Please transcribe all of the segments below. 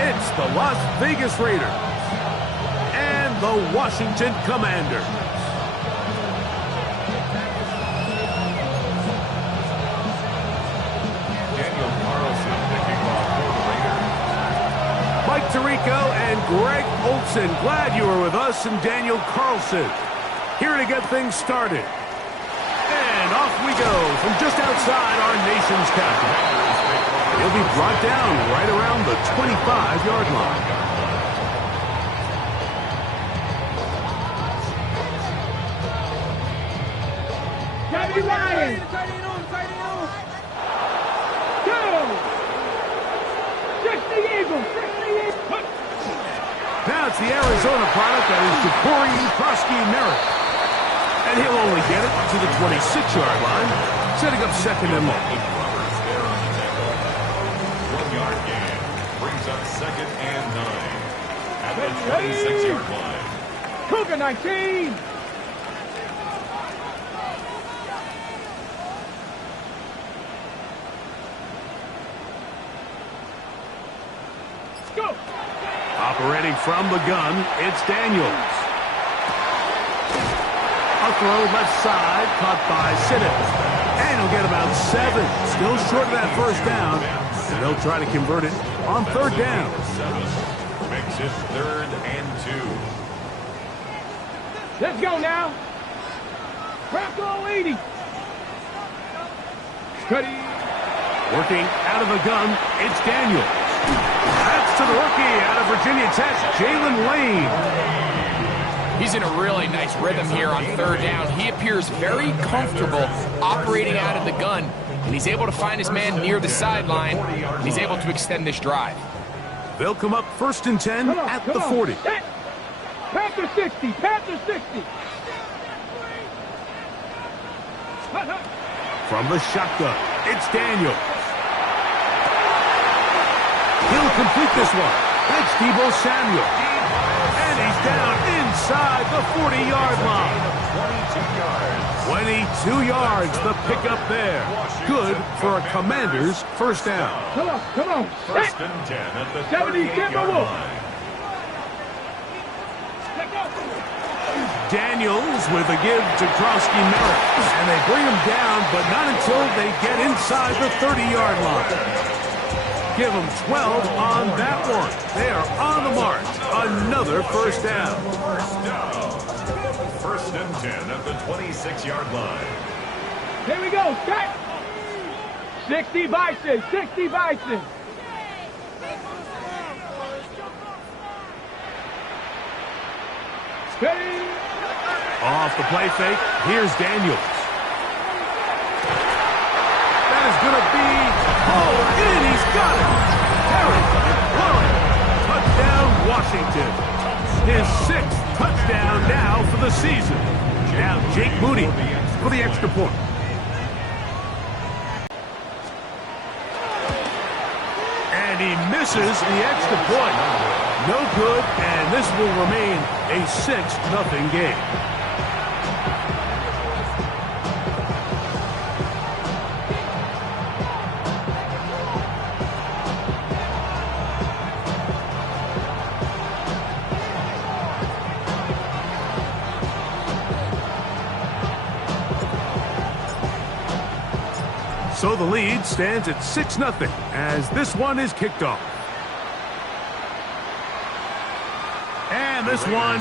It's the Las Vegas Raiders and the Washington Commanders. Daniel Carlson picking off for the Raiders. Mike Tirico and Greg Olson, glad you were with us, and Daniel Carlson here to get things started. And off we go from just outside our nation's capital. He'll be brought down right around the 25-yard line. Johnny Ryan! Go! 60 Eagles! 60 Eagles! Now it's the Arizona product that is Ja'Cory Merrick. And he'll only get it to the 26-yard line, setting up second and long. Second and 9 at the 26-yard line. Cougar 19. Go. Operating from the gun, it's Daniels. A throw left side, caught by Simmons. And he'll get about 7. Still short of that first down. And they'll try to convert it on third down. Makes it 3rd and 2. Let's go now. Bronco 80. Cuddy. Working out of the gun, it's Daniels. That's to the rookie out of Virginia Tech, Jalen Lane. He's in a really nice rhythm here on third down. He appears very comfortable operating out of the gun, and he's able to find his man near the sideline, and he's able to extend this drive. They'll come up 1st and 10 at the 40. Panther 60, Panther 60. From the shotgun, it's Daniels. He'll complete this one. That's Deebo Samuel. And he's down inside the 40-yard line. 22 yards, the pickup there. Good for a Commander's first down. Come on. 1st and 10 at the 70, 38-yard line. Daniels with a give to Merrick. And they bring him down, but not until they get inside the 30-yard line. Give them 12 on that one. They are on the mark. Another first down. 1st and 10 at the 26-yard line. Here we go, set. 60 Bison, 60 Bison. Steady. Off the play fake, here's Daniels. That is going to be pulled in. He's got it. Harry McLaurin. Touchdown, Washington. His 6th touchdown now for the season. Now Jake Moody for the extra point. And he misses the extra point. No good, and this will remain a 6-0 game. So the lead stands at 6-0 as this one is kicked off. And this one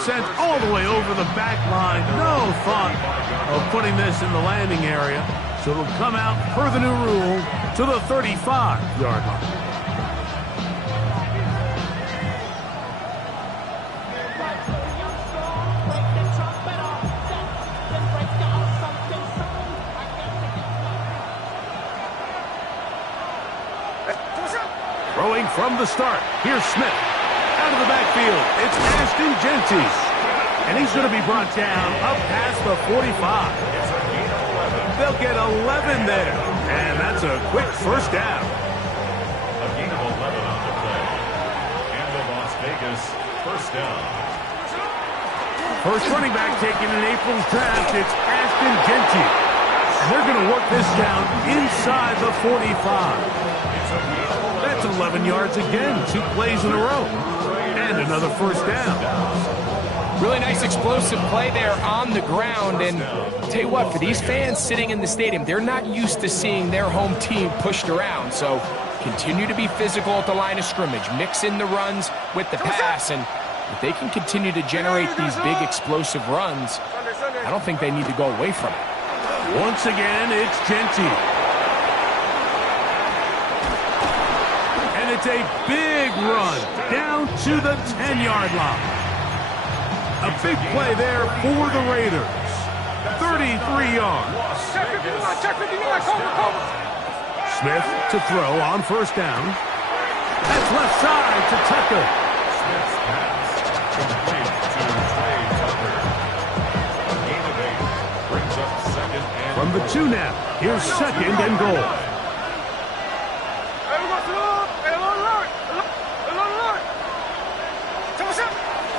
sent all the way over the back line. No thought of putting this in the landing area. So it'll come out per the new rule to the 35-yard line. Throwing from the start. Here's Smith. Out of the backfield, it's Ashton Jeanty. And he's going to be brought down up past the 45. They'll get 11 there. And that's a quick first down. A gain of 11 on the play. And the Las Vegas first down. First running back taken in April's draft, it's Ashton Jeanty. They're going to work this down inside the 45. That's That's 11 yards again, 2 plays in a row. And another first down. Really nice explosive play there on the ground. And I'll tell you what, for these fans sitting in the stadium, they're not used to seeing their home team pushed around. So continue to be physical at the line of scrimmage. Mix in the runs with the pass. And if they can continue to generate these big explosive runs, I don't think they need to go away from it. Once again, it's Genty. And it's a big run down to the 10-yard line. A big play there for the Raiders. 33 yards. Smith to throw on first down. That's left side to Tucker. Smith's pass complete to Trey Tucker. A gain of 8 brings up second and From the 2 now, here's second and goal.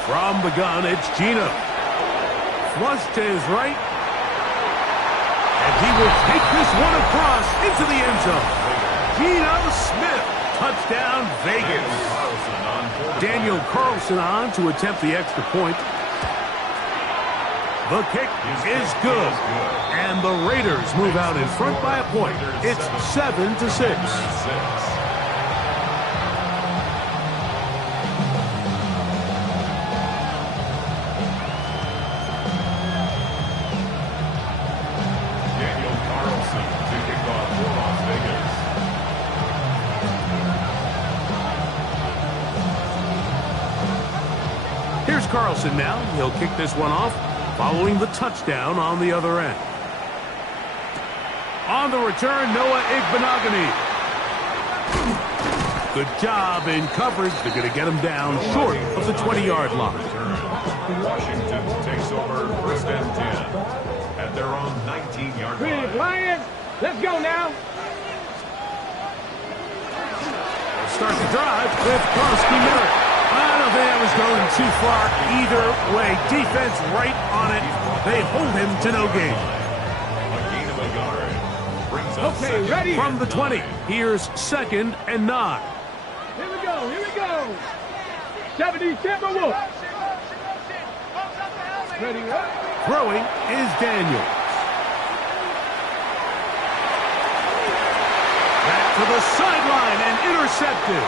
From the gun, it's Gino. Flush to his right. And he will take this one across into the end zone. Gino Smith, touchdown Vegas. Daniel Carlson on to attempt the extra point. The kick is good. And the Raiders move out in front by a point. It's 7-6. Here's Carlson now. He'll kick this one off, following the touchdown on the other end. On the return, Noah Igbenogany. Good job in coverage. They're going to get him down short of the 20-yard line. Washington takes over first and 10 at their own 19-yard line. Lions, let's go now. Start the drive with Krosky Merritt. I don't think that was going too far either way. Defense right on it. They hold him to no gain. A gain of a yard brings up Okay, ready? From the 20, here's second and 9. Here we go, here we go. 70 Timberwolves. Ready, what? Throwing is Daniels. Back to the sideline and intercepted.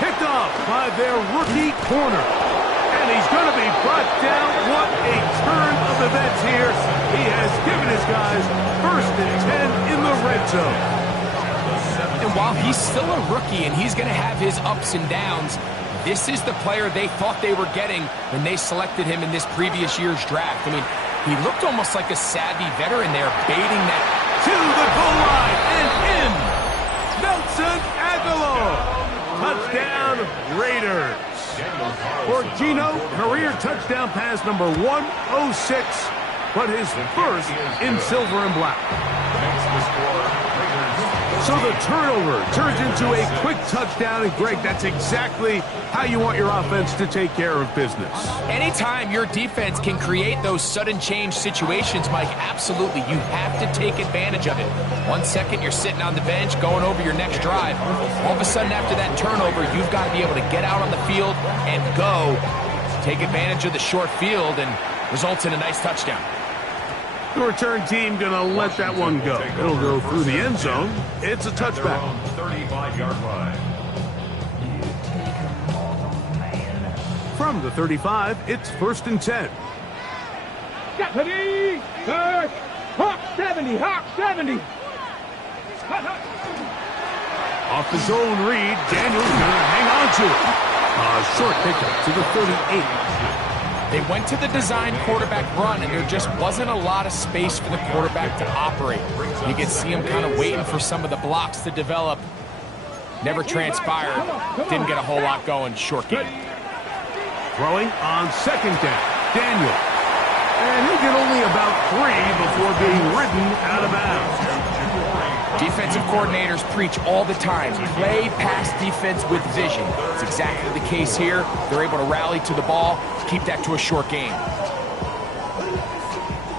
Picked off by their rookie corner. And he's going to be brought down. What a turn of events here. He has given his guys first and 10 in the red zone. And while he's still a rookie and he's going to have his ups and downs, this is the player they thought they were getting when they selected him in this previous year's draft. I mean, he looked almost like a savvy veteran there, baiting that. To the goal line and in. Nelson Aguilar. Touchdown, Raiders. For Gino, career touchdown pass number 106, but his first in silver and black. So the turnover turns into a quick touchdown, and Greg, that's exactly how you want your offense to take care of business. Anytime your defense can create those sudden change situations, Mike, absolutely, you have to take advantage of it. 1 second, you're sitting on the bench, going over your next drive. All of a sudden, after that turnover, you've got to be able to get out on the field and go. Take advantage of the short field and results in a nice touchdown. The return team going to let that one go. It'll go through the end zone. It's a touchback. 35-yard line. From the 35, it's first and 10. Deputy! Hawk 70! Hawk 70! Off his own read, Daniels going to hang on to it. A short pickup to the 38. They went to the design quarterback run, and there just wasn't a lot of space for the quarterback to operate. You can see him kind of waiting for some of the blocks to develop. Never transpired. Didn't get a whole lot going. Short game. Throwing on second down, Daniel. And he'll get only about 3 before being ridden out of bounds. Defensive coordinators preach all the time, play pass defense with vision. It's exactly the case here. They're able to rally to the ball, keep that to a short game.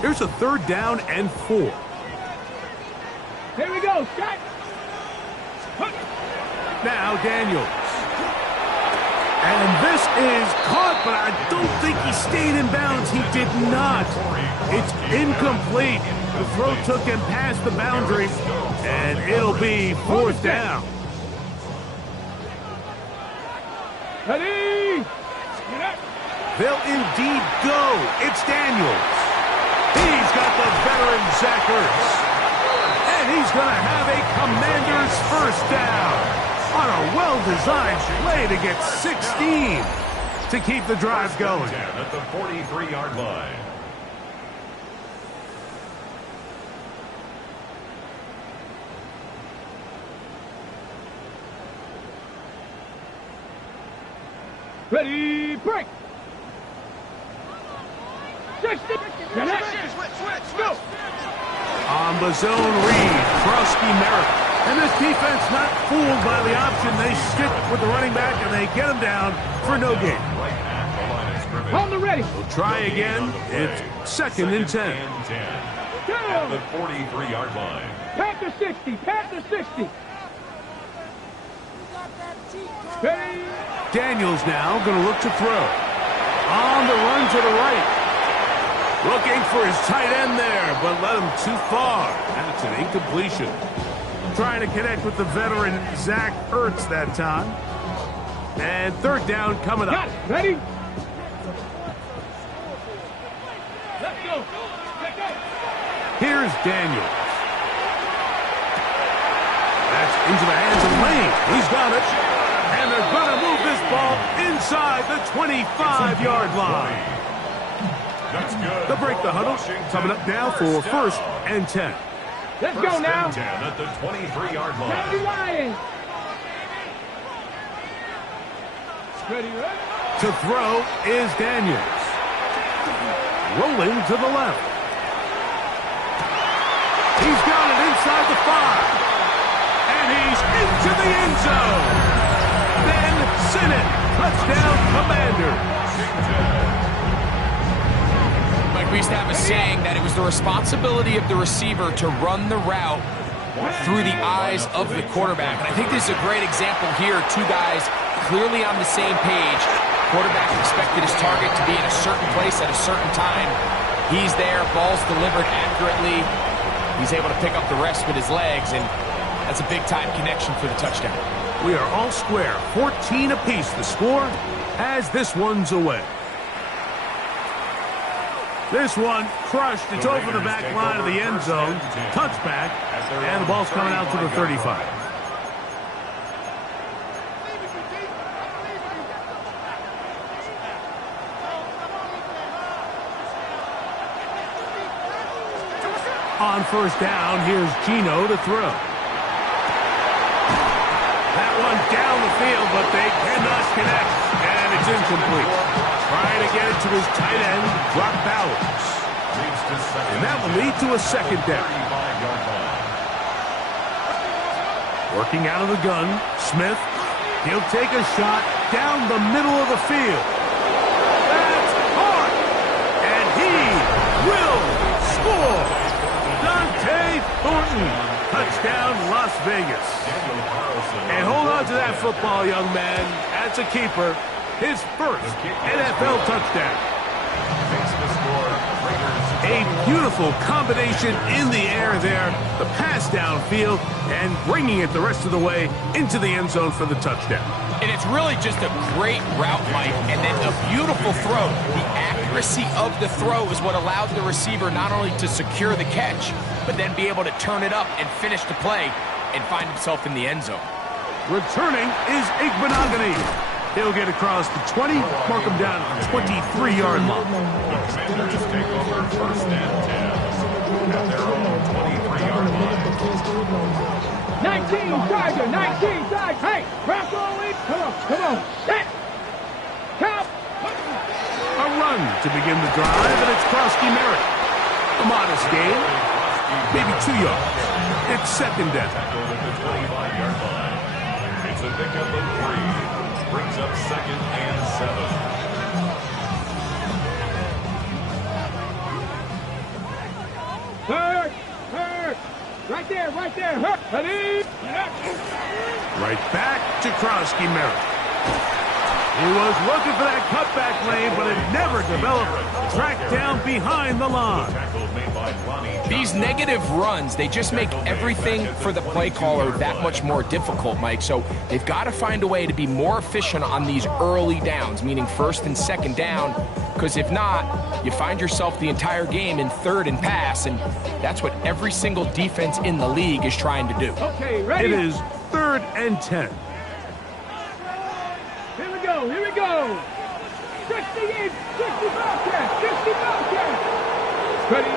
Here's a third down and 4. Here we go, Scott. Now Daniels. And this is caught, but I don't think he stayed in bounds. He did not. It's incomplete. The throw took him past the boundary, and it'll be fourth down. Ready? They'll indeed go. It's Daniels. He's got the veteran Zach Ertz. And he's going to have a Commander's first down on a well-designed play to get 16 to keep the drive going. At the 43-yard line. Ready, break! 60! Go! On the zone read, Krusky Merritt. And this defense not fooled by the option. They stick with the running back, and they get him down for no gain. Right at the line of scrimmage. On the ready! We'll try again. It's second and 10. At the 43-yard line. Panther 60! Panther 60! Ready? Daniels now going to look to throw. On the run to the right. Looking for his tight end there, but led him too far. That's an incompletion. Trying to connect with the veteran Zach Ertz that time. And third down coming Got up. it. Ready? Let's go. Let's go. Here's Daniels. That's into the hands of Lane. He's got it. And they're going to move this ball inside the 25-yard line. That's good. They'll break the huddle. Coming up now for first and 10. Let's go now. First and 10 at the 23-yard line. County Lions. Ready, ready? To throw is Daniels. Rolling to the left. He's got it inside the 5. And he's into the end zone. Ben Sinnott. Touchdown, Commanders. We used to have a saying that it was the responsibility of the receiver to run the route through the eyes of the quarterback. And I think this is a great example here. Two guys clearly on the same page. Quarterback expected his target to be in a certain place at a certain time. He's there, ball's delivered accurately. He's able to pick up the rest with his legs, and that's a big-time connection for the touchdown. We are all square, 14 apiece the score as this one's away. This one crushed. It's over the back line of the end zone. Touchback, and the ball's coming out to the 35. On first down, here's Geno to throw. That one down the field, but they cannot connect, and it's incomplete. Trying to get it to his tight end, Brock Bowers. And that will lead to a second down. Working out of the gun, Smith. He'll take a shot down the middle of the field. That's hard. And he will score. Dante Thornton. Touchdown, Las Vegas. And hold on to that football, young man. That's a keeper. His first NFL touchdown. A beautiful combination in the air there. The pass downfield and bringing it the rest of the way into the end zone for the touchdown. And it's really just a great route, Mike, and then a beautiful throw. The accuracy of the throw is what allowed the receiver not only to secure the catch, but then be able to turn it up and finish the play and find himself in the end zone. Returning is Igbenogany. He'll get across the 20, mark him down at the 23-yard line. The Commanders take over first and 10 at their own 23-yard line. 19 Tiger, 19 Tiger. Hey, press all in. Come on. Set. Count. A run to begin the drive, and it's Krusky Merritt. A modest gain, maybe 2 yards. It's second down. Tackled at the 25-yard line. It's a pickup of 3. Brings up second and 7. Hurt. Right there. Hurt. Ready? Right back to Krosky Merritt. He was looking for that cutback lane, but it never developed. Tracked down behind the line. These negative runs, they just make everything for the play caller that much more difficult, Mike. So they've got to find a way to be more efficient on these early downs, meaning first and second down, because if not, you find yourself the entire game in third and pass, and that's what every single defense in the league is trying to do. Okay, ready? It is 3rd and 10. Here we go. 68, 60 Bobcats, 60 Bobcats. Ready?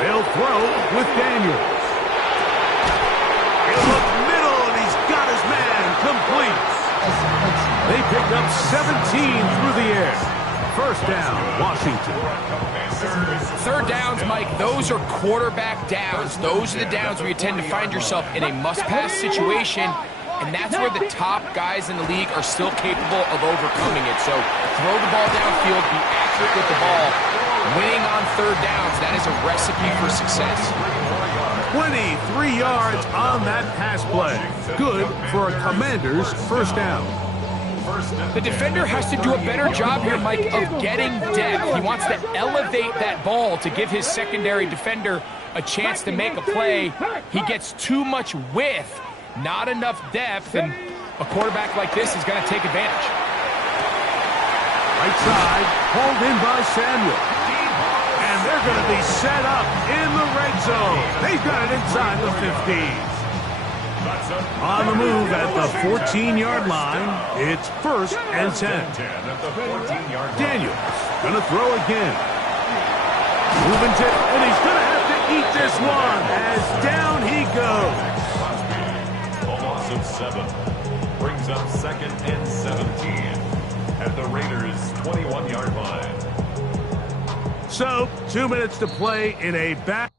They'll throw with Daniels. He'll look middle, and he's got his man complete. They pick up 17 through the air. First down, Washington. Third downs, Mike, those are quarterback downs. Those are the downs where you tend to find yourself in a must-pass situation, and that's where the top guys in the league are still capable of overcoming it. So throw the ball downfield, be accurate with the ball. Winning on third downs, that is a recipe for success. 23 yards on that pass play. Good for a Commander's first down. The defender has to do a better job here, Mike, of getting depth. He wants to elevate that ball to give his secondary defender a chance to make a play. He gets too much width, not enough depth, and a quarterback like this is going to take advantage. Right side, pulled in by Samuel. And they're going to be set up in the red zone. They've got it inside the 15. On the move at the 14-yard line, it's 1st and 10. Daniels going to throw again. Moving to, and he's going to have to eat this one as down he goes. A loss of 7 brings up 2nd and 17 at the Raiders' 21-yard line. So, 2 minutes to play in a back.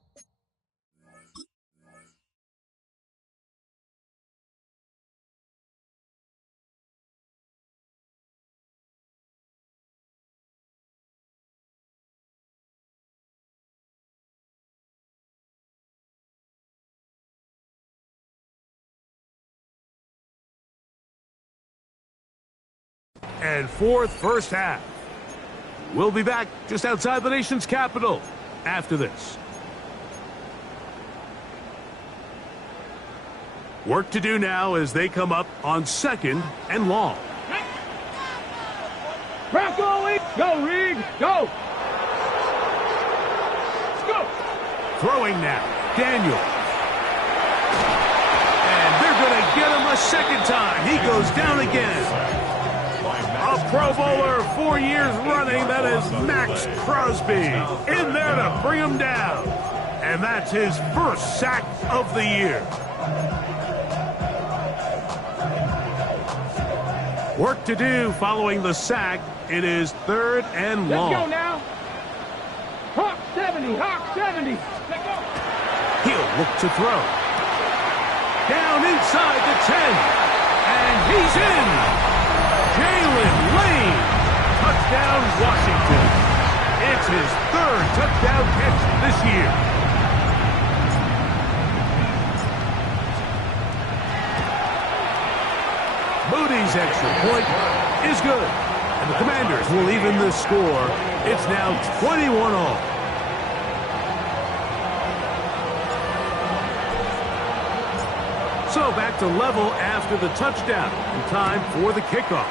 And 4th first half. We'll be back just outside the nation's capital after this. Work to do now as they come up on 2nd and long. Crack Ollie! Go, Reed! Go! Let's go! Throwing now, Daniel. And they're going to get him a second time. He goes down again. A Pro Bowler 4 years running, that is Max Crosby, in there to bring him down. And that's his first sack of the year. Work to do following the sack. It is 3rd and long. Let's go now. Hawk 70, Hawk 70. Let's go. He'll look to throw. Down inside the 10. And he's in. Jalen Lane. Touchdown, Washington. It's his 3rd touchdown catch this year. Moody's extra point is good. And the Commanders will even the score. It's now 21-all. So back to level after the touchdown. And time for the kickoff.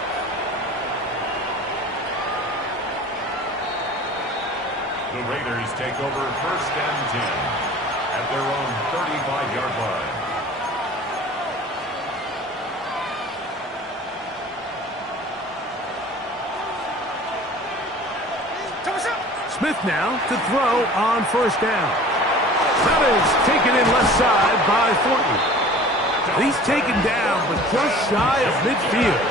The Raiders take over 1st and 10 at their own 35-yard line. Smith now to throw on 1st down. That is taken in left side by Thornton. He's taken down, but just shy of midfield.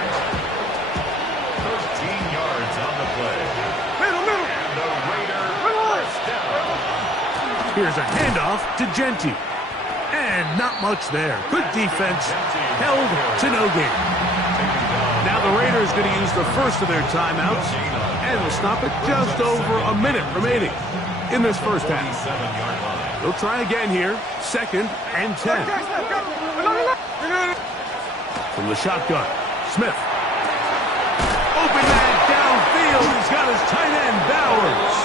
13 yards on the play. And the Raider first down. Here's a handoff to Genty. And not much there. Good defense. Held to no gain. Now the Raiders going to use the first of their timeouts. And will stop it just over a minute remaining in this first half. They'll try again here. 2nd and 10. From the shotgun, Smith. Open man downfield. He's got his tight end, Bowers.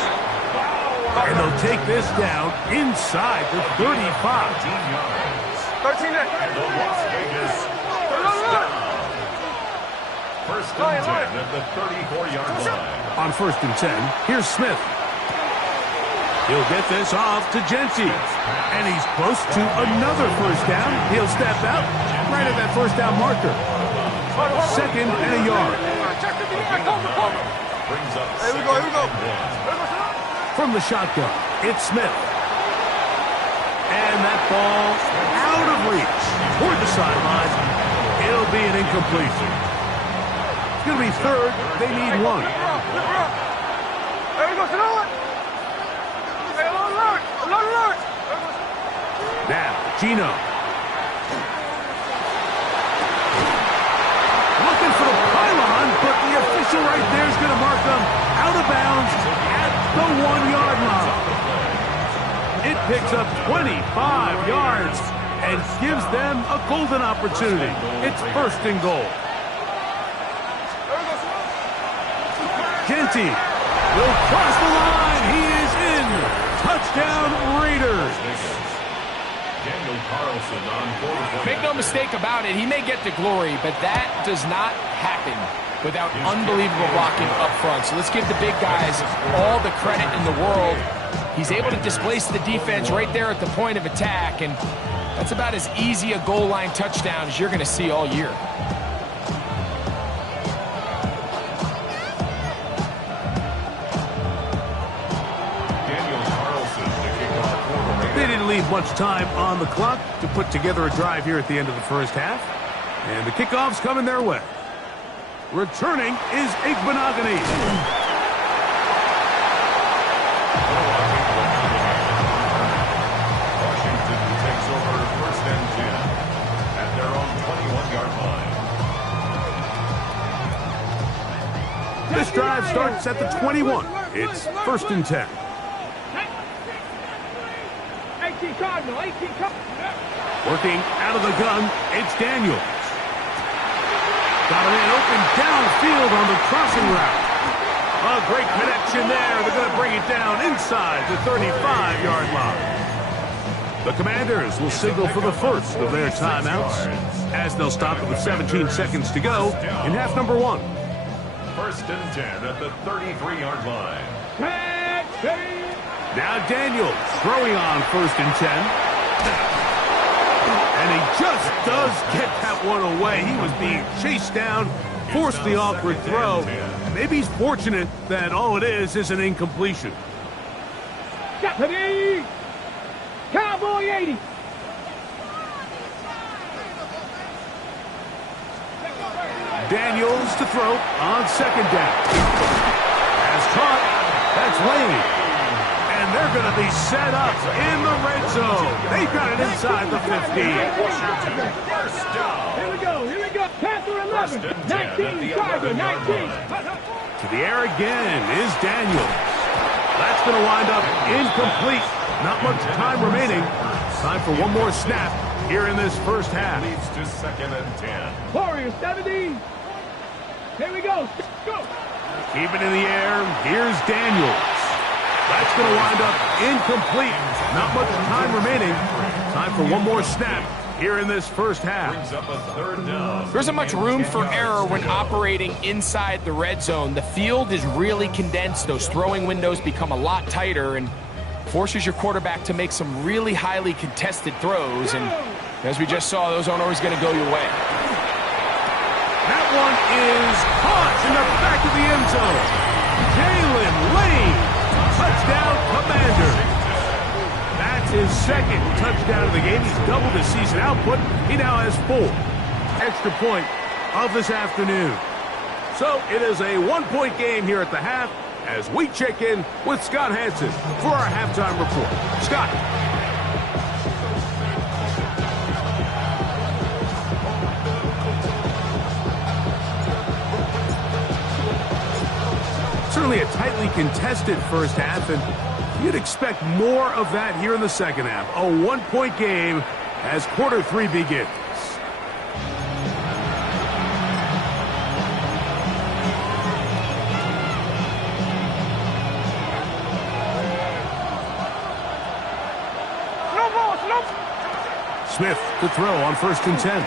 And they'll take this down inside the 35. 13 and the Las Vegas first down. First and 10 at the 34-yard line. On first and 10, here's Smith. He'll get this off to Genty. And he's close to another first down. He'll step out right at that first down marker. Second and a yard. Brings up Here we go. From the shotgun, it's Smith. And that ball out of reach toward the sideline. It'll be an incompletion. It's going to be third. They need one. Now, Gino. Looking for the pylon, but the official right there is going to mark them out of bounds at the 1-yard line. It picks up 25 yards and gives them a golden opportunity. It's first and goal. Genty will cross the line. He is in. Touchdown, Raiders. Daniel Carlson on quarterback. Make no mistake about it, he may get the glory, but that does not happen without unbelievable blocking up front. So let's give the big guys all the credit in the world. He's able to displace the defense right there at the point of attack, and that's about as easy a goal line touchdown as you're going to see all year. They didn't leave much time on the clock to put together a drive here at the end of the first half. And the kickoff's coming their way. Returning is Igbenogany. Washington takes over first and 10 at their own 21-yard line. This drive starts at the 21. It's first and 10. 18 Cardinal, 18 Cardinal. Working out of the gun, it's Daniels. Got a man open downfield on the crossing route. A great connection there. They're going to bring it down inside the 35-yard line. The Commanders will signal for the first of their timeouts as they'll stop it with 17 seconds to go in half number 1. First and 10 at the 33-yard line. Now Daniels throwing on first and 10. And he just does get that one away. He was being chased down, forced the awkward throw. Maybe he's fortunate that all it is an incompletion. Deputy! Cowboy 80! Daniels to throw on second down. As caught, that's Lane. And they're going to be set up in the red zone. They've got it inside the 15. First down. Here we go. Panther 11, 19, Tiger 19. To the air again is Daniels. That's going to wind up incomplete. Not much time remaining. Time for one more snap here in this first half. Leads to second and 10. Warriors 70. Here we go. Go. Keep it in the air. Here's Daniels. That's going to wind up incomplete. Not much time remaining. Time for one more snap here in this first half. Brings up a third down. There isn't much room for error when operating inside the red zone. The field is really condensed. Those throwing windows become a lot tighter and forces your quarterback to make some really highly contested throws. And as we just saw, those aren't always going to go your way. That one is caught in the back of the end zone. Jalen Lane. Touchdown, Commander. That's his second touchdown of the game. He's doubled his season output. He now has 4. Extra point of this afternoon. So it is a 1-point game here at the half as we check in with Scott Hanson for our halftime report. Scott. Certainly a tightly contested first half, and you'd expect more of that here in the second half. A 1-point game as quarter 3 begins. Smith to throw on 1st and 10.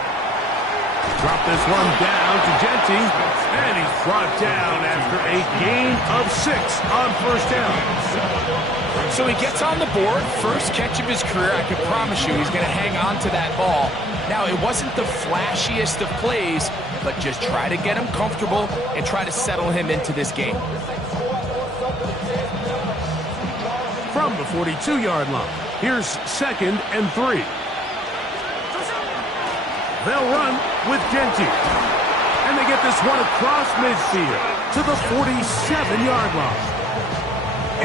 Drop this one down to Jeanty, and he's brought down after a gain of 6 on 1st down. So he gets on the board, first catch of his career. I can promise you he's going to hang on to that ball. Now, it wasn't the flashiest of plays, but just try to get him comfortable and try to settle him into this game. From the 42-yard line, here's 2nd and 3. They'll run with Jeanty. And they get this one across midfield to the 47-yard line.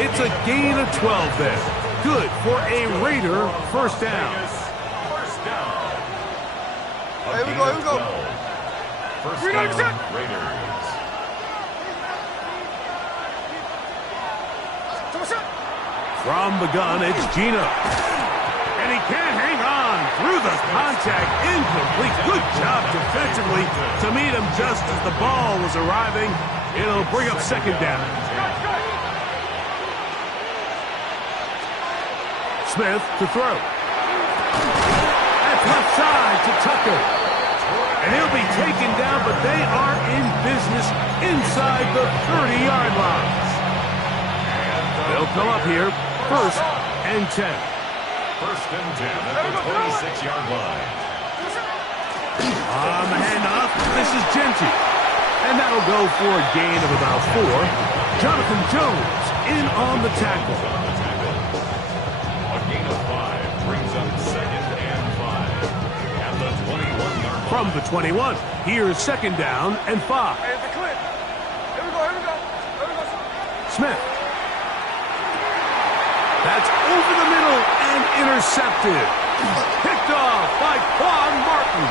It's a gain of 12 there. Good for a Raider 1st down. Here we go. First down, Raiders. From the gun, it's Geno. And he can't hang on through the contact. Incomplete. Good job defensively to meet him just as the ball was arriving. It'll bring up 2nd down. Smith to throw. That's left side to Tucker. And he'll be taken down, but they are in business inside the 30-yard line. They'll come up here, 1st and 10. 1st and 10 at the 26-yard line. On the handoff, this is Jeanty. And that'll go for a gain of about 4. Jonathan Jones in on the tackle. A gain of 5 brings up 2nd and 5 at the 21-yard line. From the 21, here's 2nd down and 5. Hey, the clip. Here we go. Smith. That's over the middle and intercepted. Picked off by Quan Martin.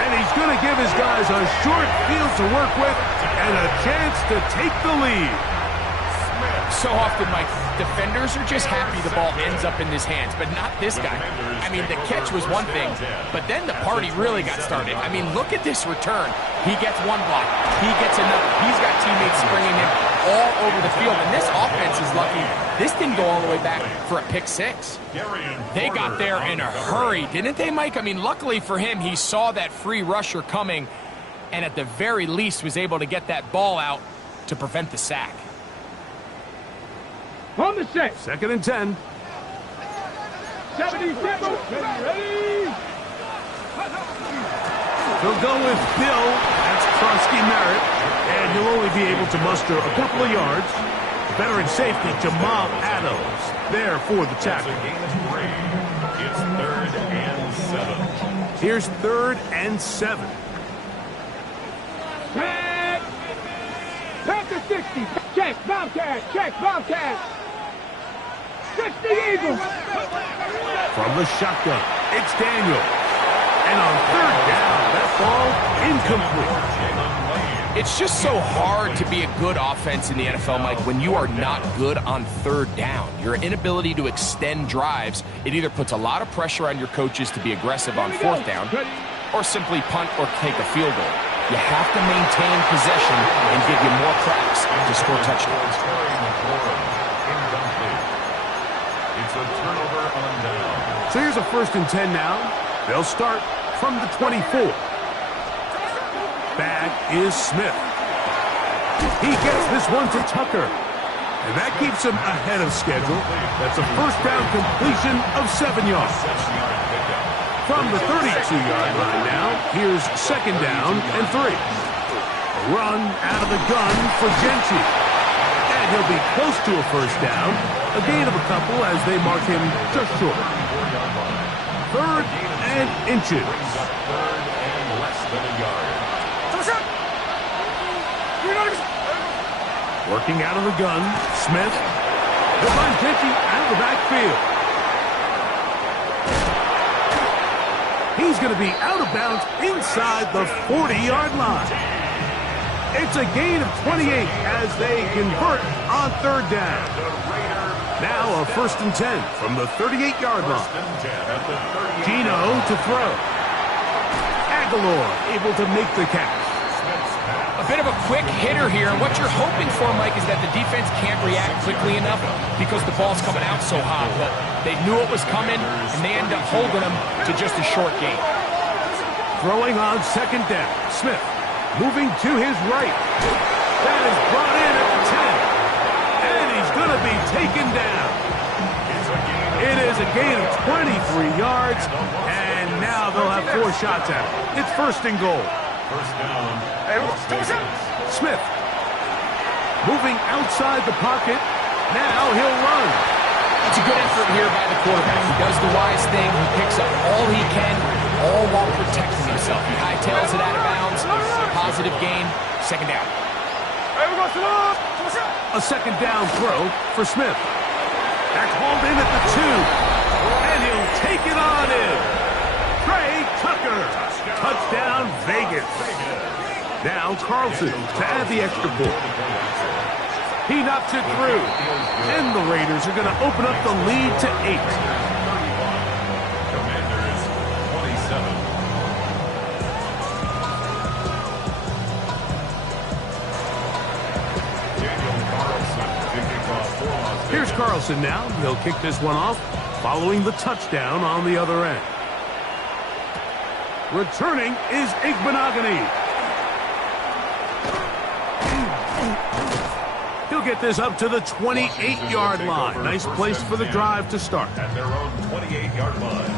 And he's going to give his guys a short field to work with and a chance to take the lead. So often, Mike, defenders are just happy the ball ends up in his hands, but not this guy. I mean, the catch was one thing, but then the party really got started. I mean, look at this return. He gets one block. He gets another. He's got teammates springing him all over the field, and this offense is lucky. This didn't go all the way back for a pick 6. They got there in a hurry, didn't they, Mike? I mean, luckily for him, he saw that free rusher coming, and at the very least was able to get that ball out to prevent the sack. On the 6. 2nd and 10. 77. Ready. He'll go with Bill. That's Krusty Merritt. And he'll only be able to muster a couple of yards. Veteran safety Jamal Adams there for the tackle. It's 3rd and 7. Here's 3rd and 7. Pass. Pass to 60. Check, Bobcat. Check, Bobcat. 60 Eagles. From the shotgun, it's Daniel. And on 3rd down, that ball incomplete. It's just so hard to be a good offense in the NFL, Mike, when you are not good on 3rd down. Your inability to extend drives, it either puts a lot of pressure on your coaches to be aggressive on 4th down or simply punt or take a field goal. You have to maintain possession and give you more cracks to score touchdowns. It's a turnover on down. So here's a 1st and 10 now. They'll start from the 24. Back is Smith. He gets this one to Tucker. And that keeps him ahead of schedule. That's a 1st down completion of 7 yards. From the 32-yard line now, here's 2nd down and 3. A run out of the gun for Jeanty. And he'll be close to a 1st down. A gain of a couple as they mark him just short. 3rd and inches. 3rd and less than a yard. Working out of the gun, Smith. He'll find Jeanty out of the backfield. He's going to be out of bounds inside the 40-yard line. It's a gain of 28 as they convert on 3rd down. Now a 1st and 10 from the 38-yard line. Geno to throw. Aguilar able to make the catch. A bit of a quick hitter here, and what you're hoping for, Mike, is that the defense can't react quickly enough because the ball's coming out so hot. But they knew it was coming, and they end up holding them to just a short gain. Throwing on second down. Smith moving to his right. That is brought in at the 10. And he's going to be taken down. It is a gain of 23 yards, and now they'll have 4 shots at it. It's first and goal. First down. Smith moving outside the pocket. Now he'll run. It's a good effort here by the quarterback. He does the wise thing. He picks up all he can, all while protecting himself. He hightails it out of bounds. Positive gain. Second down. A second down throw for Smith. That's hauled in at the 2. And he'll take it on in. Trey Tucker. Touchdown, Vegas. Now Carlson to add the extra point. He knocks it through. And the Raiders are going to open up the lead to 8. Commanders 27. Daniel Carlson to kick off for Las Vegas. Here's Carlson now. He'll kick this one off following the touchdown on the other end. Returning is Igbenogany. He'll get this up to the 28-yard line. Nice place for the drive to start. At their own 28-yard line.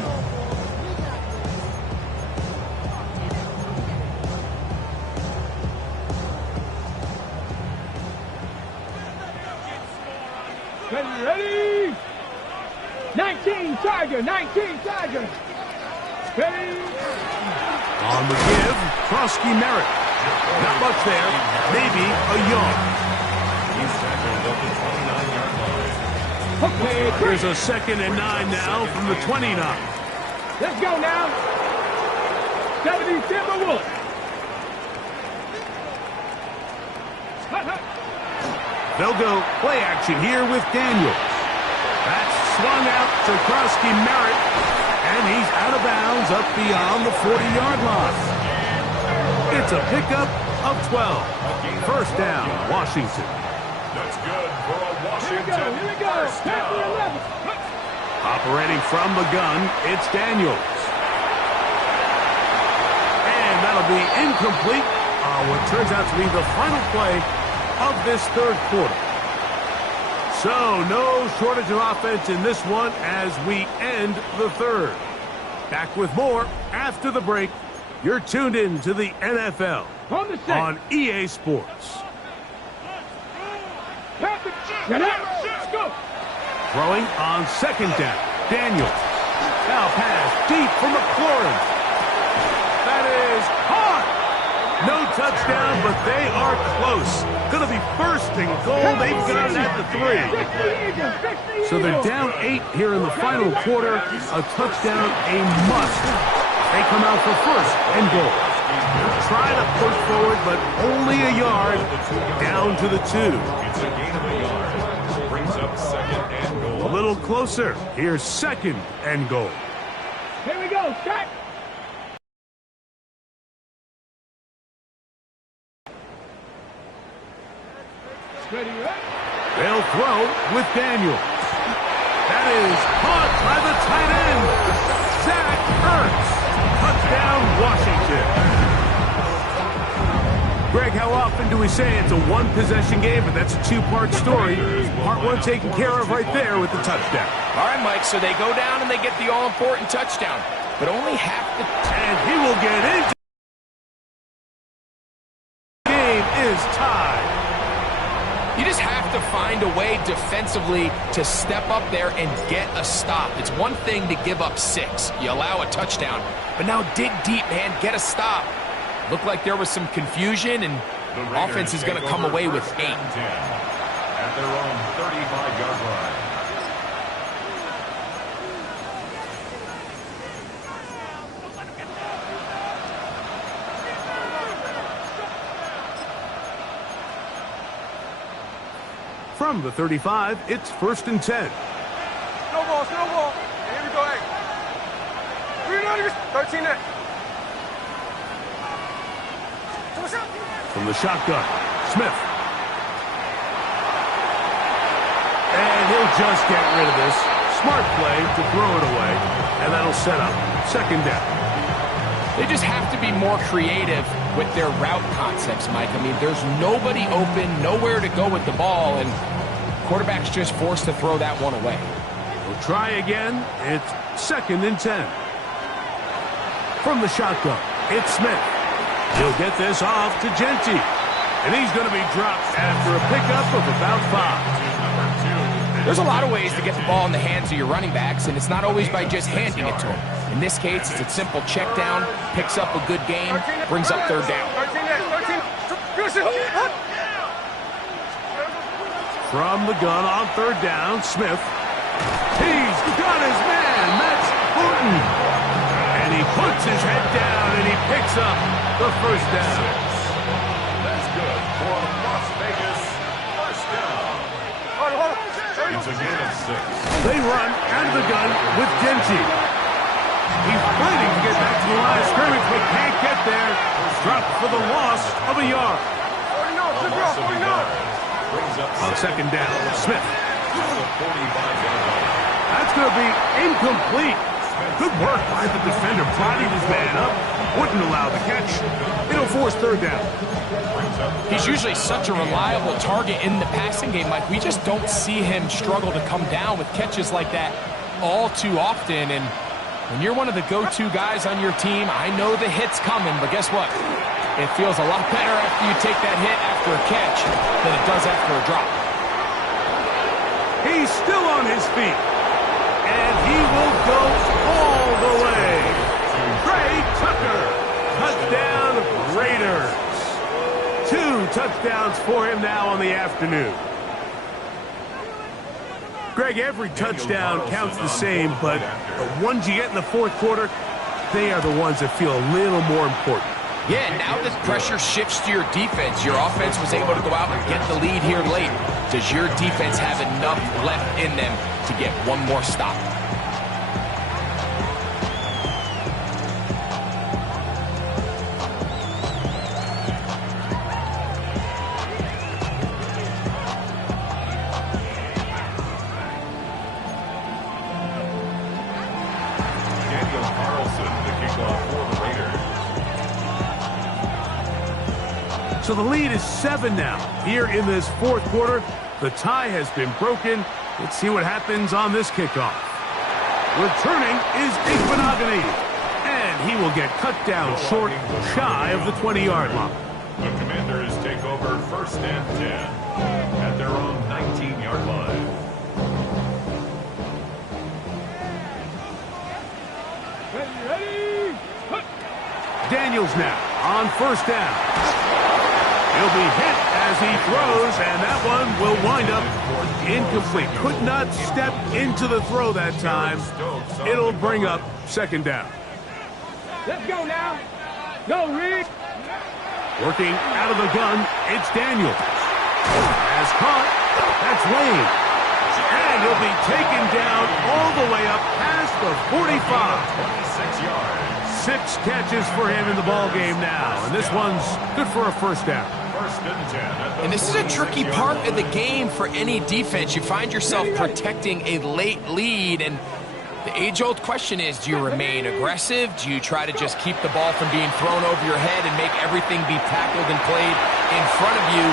Ready? 19 Tiger, 19 Tiger. Ready? On the give, Krosky Merritt. Not much there, maybe a yard. He's tackled at the 29-yard line. Okay, Here's a 2nd and 9 now from the 29. let's go now. 70 Timberwolves. They'll go play action here with Daniels. That's swung out to Krosky Merritt, and he's out of bounds up beyond the 40-yard line. It's a pickup of 12. First down, Washington. That's good for a Washington. Here we go. First Pass to down. 11. Operating from the gun, it's Daniels. And that'll be incomplete on what turns out to be the final play of this third quarter. So no shortage of offense in this one as we end the third. Back with more after the break. You're tuned in to the NFL On the set. on EA Sports. Pass it. Get out. Let's go. Throwing on second down. Daniels. Now pass deep for McLaurin. That is caught. No touchdown, but they are close. Going to be first and goal. They've got it at the 3. So they're down 8 here in the final quarter. A touchdown, a must. They come out for first and goal. Try to push forward, but only a yard down to the 2. It's a gain of a yard. Brings up 2nd and goal. A little closer. Here's 2nd and goal. Here we go. Start. Ready, right? They'll throw with Daniels. That is caught by the tight end, Zach Ertz. Touchdown, Washington. Greg, how often do we say it's a one-possession game, but that's a two-part story? Part one taken care of right there with the touchdown. All right, Mike, so they go down and they get the all-important touchdown. But only half the And he will get into the game is tied. You just have to find a way defensively to step up there and get a stop. It's one thing to give up 6. You allow a touchdown. But now dig deep, man. Get a stop. Looked like there was some confusion, and offense is going to come away with 8. At their own 35-yard line. From the 35, it's 1st and 10. Snowball, snowball. Here we go, hey. 13 net. From the shotgun, Smith. And he'll just get rid of this. Smart play to throw it away, and that'll set up second down. They just have to be more creative with their route concepts, Mike. I mean, there's nobody open, nowhere to go with the ball, and quarterback's just forced to throw that one away. We'll try again. It's 2nd and 10. From the shotgun, it's Smith. He'll get this off to Genty. And he's going to be dropped after a pickup of about 5. There's a lot of ways to get the ball in the hands of your running backs, and it's not always by just handing it to them. In this case, it's a simple check down, picks up a good gain, brings up 3rd down. From the gun on 3rd down, Smith. He's got his man, Matt Burton. And he puts his head down and he picks up the 1st down. That's good for Las Vegas. 1st down. It's a gain of 6. They run out of the gun with Genty. He's fighting to get back to the line of scrimmage, but can't get there. Dropped for the loss of a yard. A loss of a yard. Brings up On 2nd down, Smith. the 45-yard line. That's going to be incomplete. Good work by the defender. Prodded his man up. Wouldn't allow the catch. It'll force 3rd down. He's usually such a reliable target in the passing game, Mike. We just don't see him struggle to come down with catches like that all too often. And when you're one of the go-to guys on your team, I know the hit's coming, but guess what? It feels a lot better after you take that hit after a catch than it does after a drop. He's still on his feet. And he will go all the way. Trey Tucker. Touchdown, Raiders. 2 touchdowns for him now on the afternoon. Greg, every touchdown counts the same, but the ones you get in the 4th quarter, they are the ones that feel a little more important. Yeah, now that pressure shifts to your defense, your offense was able to go out and get the lead here late. Does your defense have enough left in them to get one more stop? Daniel Carlson, the kickoff for the Raiders. So the lead is 7 now. Here in this 4th quarter, the tie has been broken. Let's see what happens on this kickoff. Returning is Igbenogany. And he will get cut down short, shy of the 20-yard line. The Commanders take over 1st and 10 at their own 19-yard line. Ready? Daniels now on 1st down. He'll be hit as he throws, and that one will wind up incomplete. Could not step into the throw that time. It'll bring up 2nd down. Let's go now. Go, Rick. Working out of the gun, it's Daniels. Has caught. That's Wayne. And he'll be taken down all the way up past the 45. 26 yards. 6 catches for him in the ball game now, and this one's good for a 1st down. 1st and 10 at the And this is a tricky part of the game for any defense. You find yourself protecting a late lead, and the age-old question is, do you remain aggressive? Do you try to just keep the ball from being thrown over your head and make everything be tackled and played in front of you?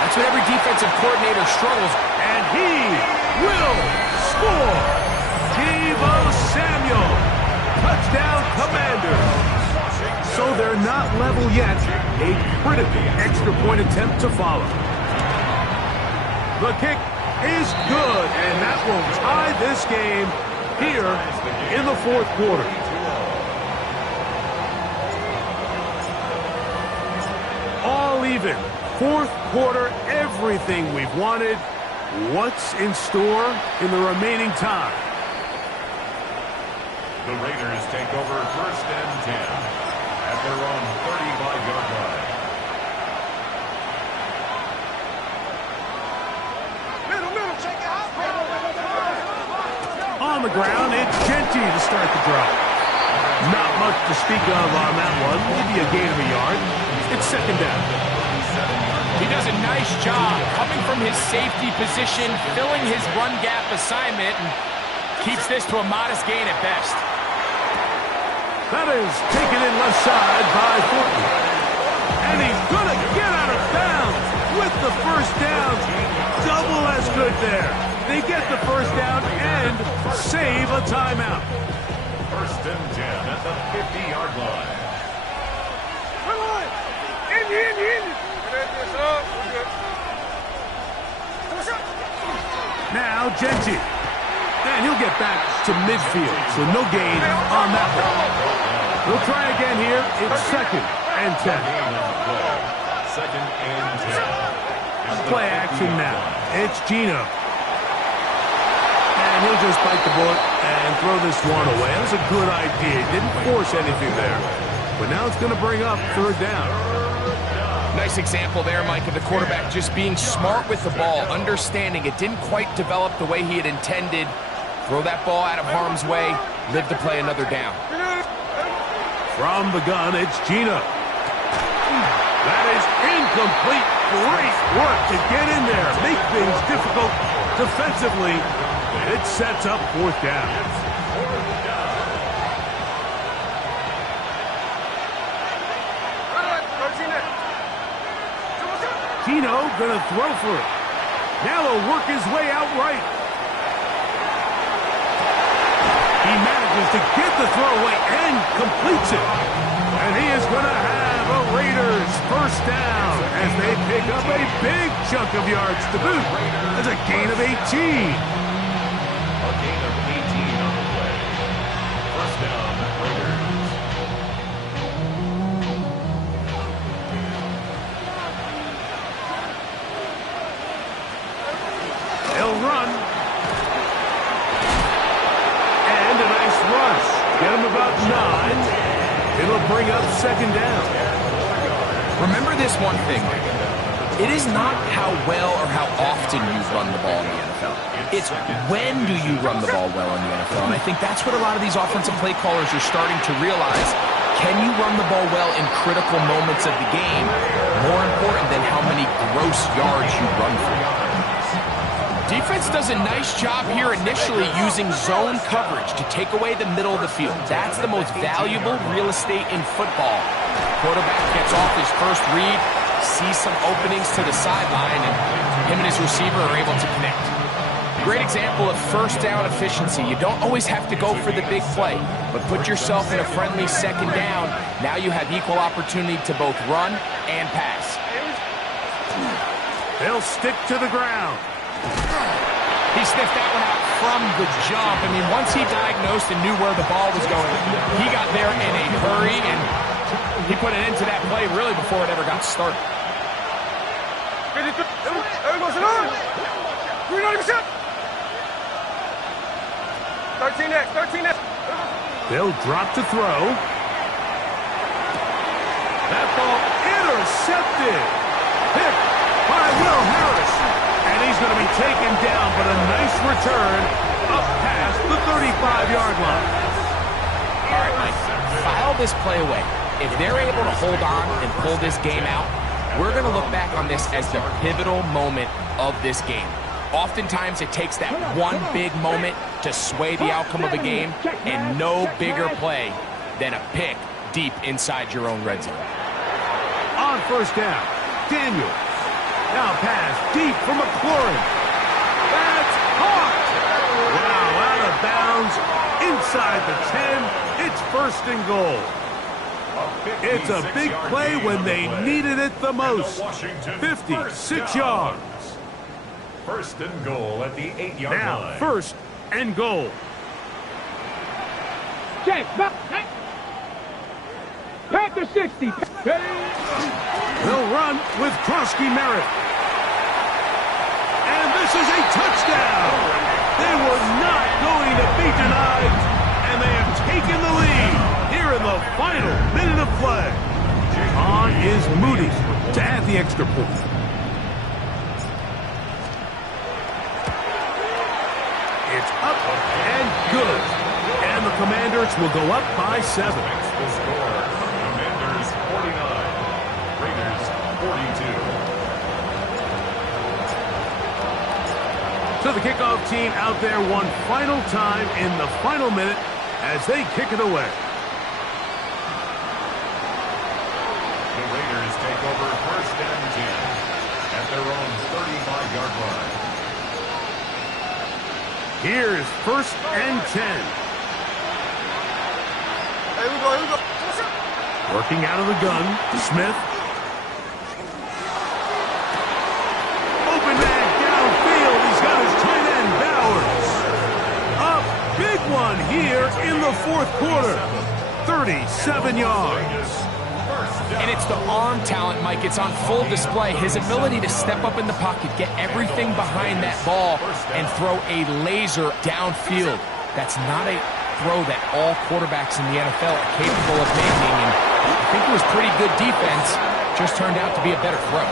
That's what every defensive coordinator struggles. And he will score. Deebo Samuel. Touchdown, Commanders. So they're not level yet. A critical extra point attempt to follow. The kick is good, and that will tie this game here in the 4th quarter. All even. 4th quarter, everything we've wanted. What's in store in the remaining time? The Raiders take over 1st and 10 at their own 35-yard line. On the ground, it's Genty to start the drive. Not much to speak of on that one. Maybe a gain of a yard. It's second down. He does a nice job coming from his safety position, filling his run gap assignment, and keeps this to a modest gain at best. That is taken in left side by Thornton. And he's going to get out of bounds with the first down. Double as good there. They get the first down and save a timeout. First and 10 at the 50-yard line. Now Genty. And he'll get back to midfield, so no gain on that one. We'll try again here. It's second and 10. Second and 10. Play action now. It's Geno. And he'll just bite the bullet and throw this one away. That was a good idea. Didn't force anything there. But now it's going to bring up third down. Nice example there, Mike, of the quarterback just being smart with the ball, understanding it didn't quite develop the way he had intended. Throw that ball out of harm's way, live to play another down. From the gun, it's Geno. That is incomplete. Great work to get in there, make things difficult defensively. It sets up fourth down. Geno gonna throw for it. Now he'll work his way out right. He manages to get the throw away and completes it. And he is gonna have a Raiders first down as they pick up a big chunk of yards to boot. That's a gain of 18. A gain of 18 on the play. First down, Raiders. They'll run. And a nice rush. Get him about 9. It'll bring up second down. Remember this one thing, Mike. It is not how well or how often you run the ball in the NFL. It's when do you run the ball well in the NFL. And I think that's what a lot of these offensive play callers are starting to realize. Can you run the ball well in critical moments of the game? More important than how many gross yards you run for. Defense does a nice job here initially using zone coverage to take away the middle of the field. That's the most valuable real estate in football. Quarterback gets off his first read, sees some openings to the sideline, and him and his receiver are able to connect. Great example of first down efficiency. You don't always have to go for the big play, but put yourself in a friendly second down. Now you have equal opportunity to both run and pass. They'll stick to the ground. He sniffed that one out from the jump. I mean, once he diagnosed and knew where the ball was going, he got there in a hurry, and he put it into that play really before it ever got started. 13 next. They'll drop to throw. That ball intercepted. Picked by Will Harris. And he's going to be taken down, but a nice return up past the 35-yard line. All right, Mike, file this play away. If they're able to hold on and pull this game out, we're going to look back on this as the pivotal moment of this game. Oftentimes, it takes that one big moment to sway the outcome of a game, and no bigger play than a pick deep inside your own red zone. On first down, Daniel. Now pass deep for McLaurin. That's caught. Wow, out of bounds. Inside the 10. It's first and goal. It's a big play when they needed it the most. 56 yards. First and goal at the 8-yard Now, line. first and goal. Check. Panther 60. They'll run with Krosky Merritt. And this is a touchdown. They were not going to be denied, and they have taken the lead here in the final minute of play. On is Moody to add the extra point. It's up and good. And the Commanders will go up by 7. The score, Commanders 49, 42. So the kickoff team out there one final time in the final minute as they kick it away. The Raiders take over first and 10 at their own 35-yard line. Here's first and 10. Here we go. Working out of the gun, Smith. Open man downfield. He's got his tight end, Bowers. A big one here in the fourth quarter. 37 yards. And it's the arm talent, Mike. It's on full display. His ability to step up in the pocket, get everything behind that ball, and throw a laser downfield. That's not a throw that all quarterbacks in the NFL are capable of making. And I think it was pretty good defense. Just turned out to be a better throw.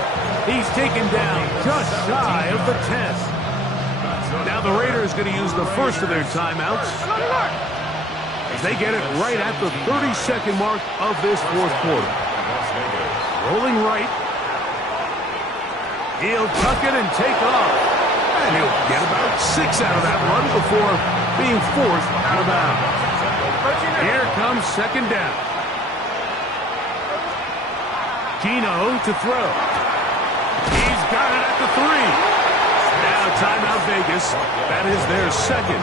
He's taken down just shy of the 10. Now the Raiders going to use the first of their timeouts as they get it right at the 30-second mark of this fourth quarter. Rolling right. He'll tuck it and take off. And he'll get about 6 out of that one before being forced out of bounds. Here comes second down. Gino to throw. He's got it at the 3. Now timeout Vegas. That is their second.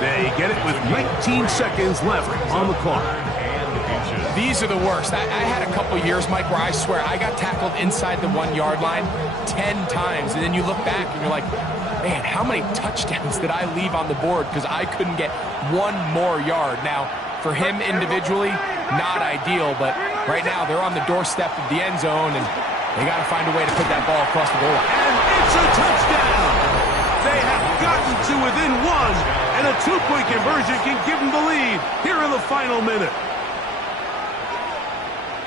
They get it with 19 seconds left on the clock. These are the worst. I had a couple years, Mike, where I swear I got tackled inside the 1-yard line 10 times. And then you look back and you're like, man, how many touchdowns did I leave on the board because I couldn't get one more yard? Now, for him individually, not ideal, but right now they're on the doorstep of the end zone, and they got to find a way to put that ball across the goal line. And it's a touchdown! They have gotten to within 1, and a 2-point conversion can give them the lead here in the final minute.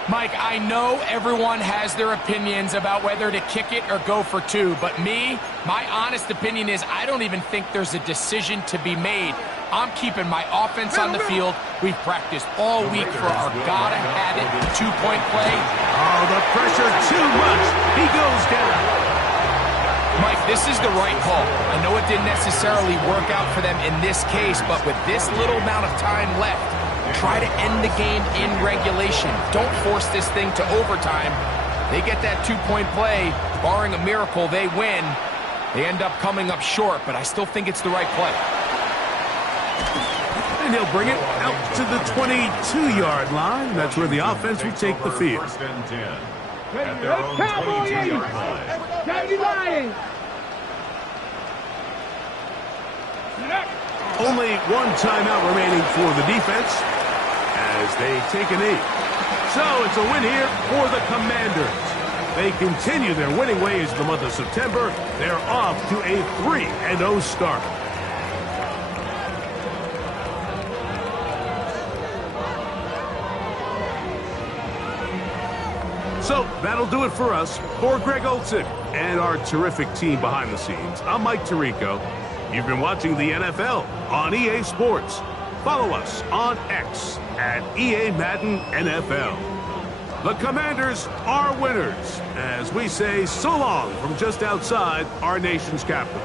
Mike, I know everyone has their opinions about whether to kick it or go for 2, but my honest opinion is I don't even think there's a decision to be made. I'm keeping my offense on the field. We've practiced all week for our gotta-have-it 2-point play. Oh, the pressure too much. He goes down. Mike, this is the right call. I know it didn't necessarily work out for them in this case, but with this little amount of time left, try to end the game in regulation. Don't force this thing to overtime. They get that 2-point play. Barring a miracle, they win. They end up coming up short, but I still think it's the right play. And he'll bring it out to the 22-yard line. That's where the offense will take the field. First and 10 at their own 22-yard line. Only one timeout remaining for the defense as they take a knee. So it's a win here for the Commanders. They continue their winning ways in the month of September. They're off to a 3-0 start. So that'll do it for us. For Greg Olsen and our terrific team behind the scenes, I'm Mike Tirico. You've been watching the NFL on EA Sports. Follow us on X at EA Madden NFL. The Commanders are winners as we say so long from just outside our nation's capital.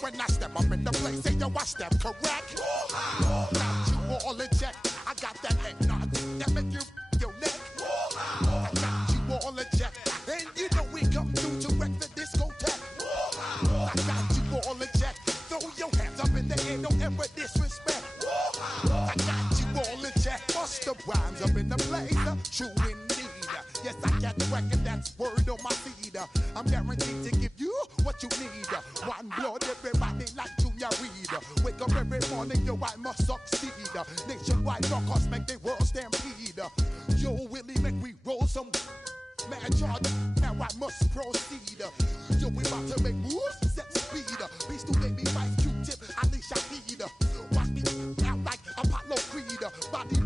When I step up in the place, say yo, I step correct. Got you all in check. I got that head nod that make you your neck. I got you all in check, and you know we come through to wreck the discotheque. I got you all in check. Throw your hands up in the air, don't ever disrespect. I got you all in check. Bust the rhymes up in the blazer, true indeed. Yes, I got the record, that's word on my feed. I'm guaranteed to give you what you need. One blood, everybody like Junior Reed. Wake up every morning, yo, I must succeed. Nationwide knockouts make the world stampede. Yo, Willie, make we roll some man charge. Now I must proceed. Yo, we about to make moves, set speed. Beast to make me fight Q-tip, Alicia Heed. Watch me out like Apollo Creed. Body,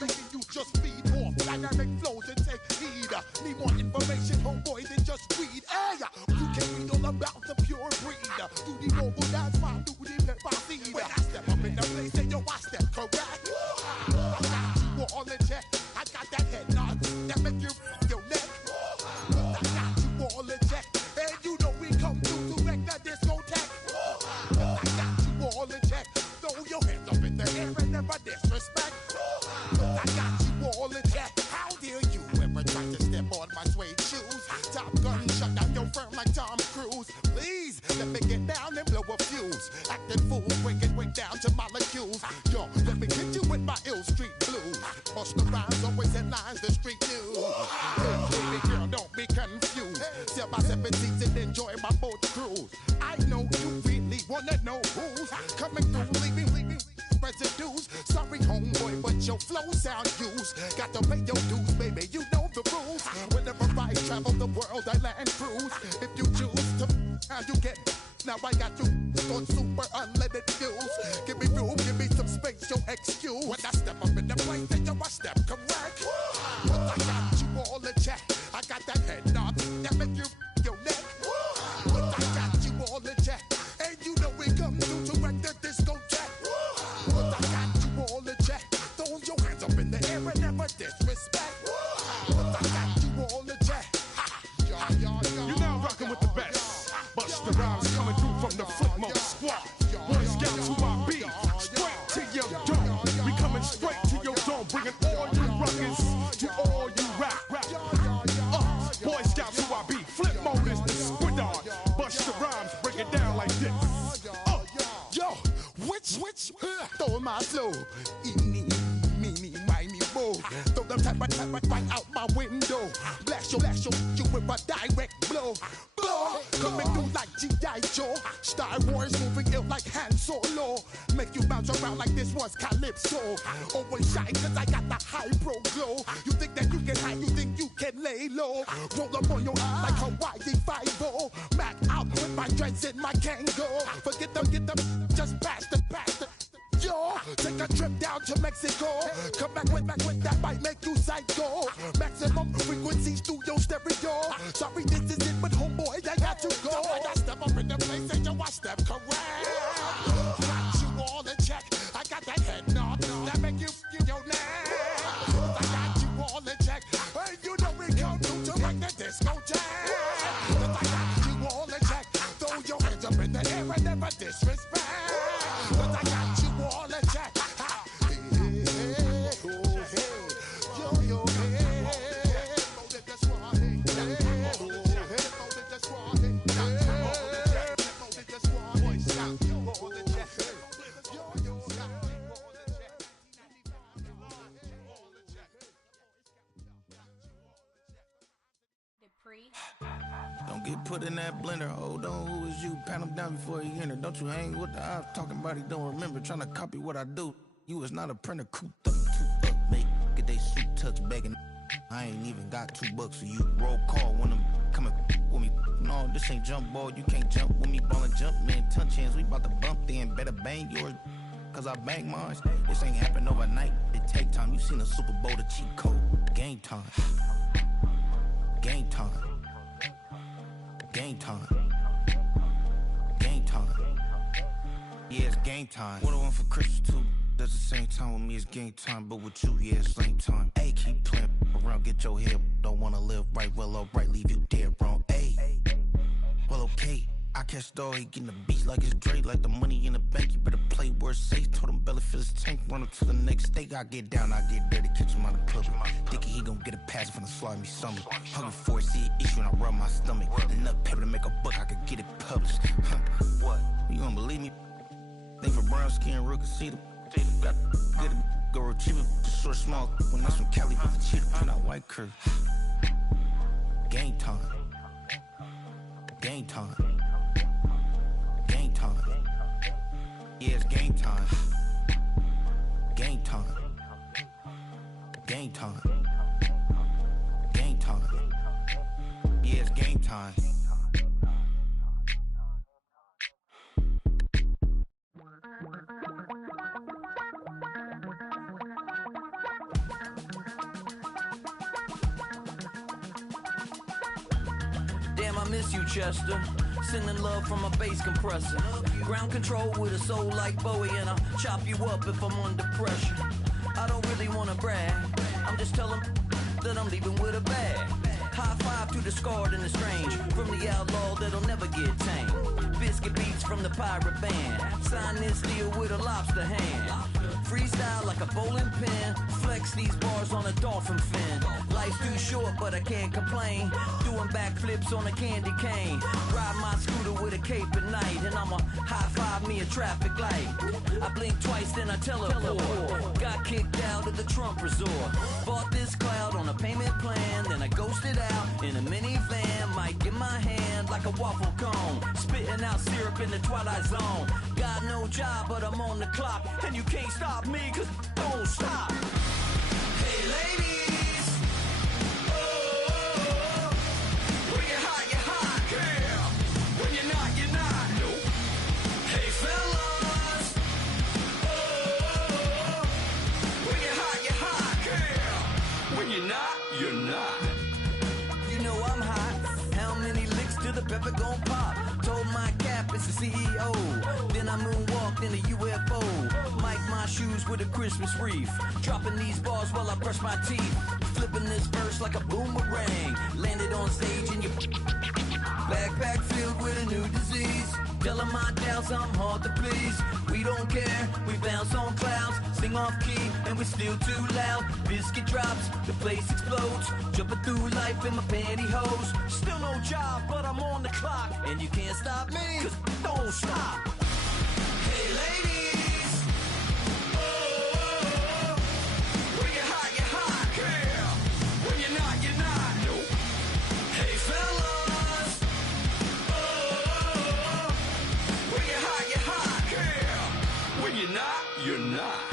making you just feed off dynamic flows and take heed. Need more information, homeboy, than just read. Hey, you can read all about the pure breed. Do the mobile dance, fine, do the pep I see. When I step up in the place, say yo, I step correct. I got you all in check. I got that head nod that make you your neck. I got you all in check, and you know we come through to wreck that discotheque. I got you all in check. Throw your hands up in the air and never disrespect. I got you all in check. How dare you ever try to step on my suede shoes? Top Gun shut down your firm like Tom Cruise. Please let me get down and blow a fuse. Acting fool, break it way down to molecules. Yo, let me hit you with my ill street blues. Bust the rhymes, always headlines the street news. Hey, baby girl, don't be confused. Sell my 17s and enjoy my boat cruise. I know you really wanna know who's coming through, leaving residues. Sorry, homeboy, but your flow sound used. Got to pay your dues, baby, you know the rules. Whenever I travel the world, I land cruise. If you choose to, how you get. Now I got you on super unleaded fuels. Give me room, give me some space, your excuse. When I step up in the place, then yo, I step correct. But I got you all in check. I got that head nod that make you your neck. But I got you all in check, and you know we come through to wreck the discotheque. But I got you all in check. Throw your hands up in the air and never disrespect. But I got you all in check. You're now rocking with the best. Bust the rhymes coming through from the Flipmode squad. Boy Scouts who I be, straight to your dome. We coming straight to your dome, bringing all you ruckus to all you rap. Boy Scouts who I be, Flipmode is the squad. Bust the rhymes, break it down like this. Yo, which, throw my flow. Eeny, meeny, miny, mo. Throw them type right out my window. Blast you with a direct blow. Coming through like G.I. Joe. Star Wars moving ill like Han Solo. Make you bounce around like this was Calypso. Always shine cause I got the high pro glow. You think that you can hide, you think you can lay low. Roll up on your eye like Hawaii 5-0. Mac out with my dreads in my Kango. Forget them, just pass the. Yo, take a trip down to Mexico. Come back with that might make you psycho. Maximum frequency studio stereo. Sorry, this is it, but homeboy, I got to go. When I step up in the place, and yo, I step correct. Got you all in check. I got that head nod that make you your neck. I got you all in check. Hey, you know we come through to wreck the discotheque. I got you all in check. Throw your hands up in the air and never disrespect. But I got you all in check. Don't get put in that blender. Hold on, who is you? Pat him down before he enter. Don't you hang with the ops talking about he don't remember. Trying to copy what I do. You is not a printer. Cooped up, too up, mate. Get they suit tucks begging. I ain't even got $2 for you. Roll call when I'm coming with me. No, this ain't jump ball. You can't jump with me. Ballin' jump, man. Touch hands. We about to bump then. Better bang yours. Cause I bang mine. This ain't happen overnight. It take time. You seen the Super Bowl, the cheat code. Game time. Game time. Game time. Game time. Yeah, it's game time. What I want for Christmas too. That's the same time with me, it's game time. But with you, yeah, it's same time. Ayy, keep playing around, get your head. Don't wanna live right, well, alright, leave you dead wrong. Ayy, well, okay. I catch the dog, he getting the beat like it's Dre, like the money in the bank. You better play where it's safe. Told him belly fill his tank, run up to the next steak. I get down, I get dirty, catch him on the public. Thinking he gon' get a pass from the slaughter me stomach. Hungry for it, see an issue and I rub my stomach. Enough paper to make a book, I could get it published. Huh, what? You don't believe me? Think for brown skin, real can see them. Got good, go retrieve it, just short, small. When that's from Cali, with the cheetah, put out white curve. Game time. Game time. Game time. Yeah, it's game time. Game time. Game time. Game time. Yeah, it's game time. Damn, I miss you, Chester. Sending love from a bass compressor. Ground control with a soul like Bowie, and I'll chop you up if I'm under pressure. I don't really wanna brag, I'm just telling that I'm leaving with a bag. High five to the scarred and the strange, from the outlaw that'll never get tamed. Biscuit beats from the pirate band, sign this deal with a lobster hand. Freestyle like a bowling pin, flex these bars on a dolphin fin. Life's too short, but I can't complain. Doing backflips on a candy cane. Ride my scooter with a cape at night, and I'ma high five me a traffic light. I blink twice, then I teleport. Got kicked out of the Trump resort. Bought this cloud on a payment plan, then I ghosted out in a minivan. Mic in my hand like a waffle cone, spitting out syrup in the twilight zone. Got no job, but I'm on the clock, and you can't stop me, cause don't stop. Hey ladies, oh, when you're hot, girl. When you're not, nope. Hey fellas, oh, when you're hot, girl. When you're not, you're not. You know I'm hot. How many licks till the pepper gon' pop? Told my cap it's the CEO. Then I moonwalked in a UFO. Mic my shoes with a Christmas wreath. Dropping these bars while I brush my teeth. Flipping this verse like a boomerang. Landed on stage in your backpack filled with a new disease. Telling my doubts I'm hard to please. We don't care, we bounce on clouds. Sing off key and we're still too loud. Biscuit drops, the place explodes. Jumping through life in my pantyhose. Still no job, but I'm on the clock. And you can't stop me, cause don't stop. Hey ladies, oh, when you're hot, girl. When you're not, nope. Hey fellas, oh, when you're hot, girl. When you're not, you're not.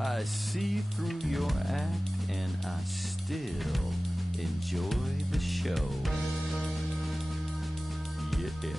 I see through your act and I still enjoy the show. Yeah.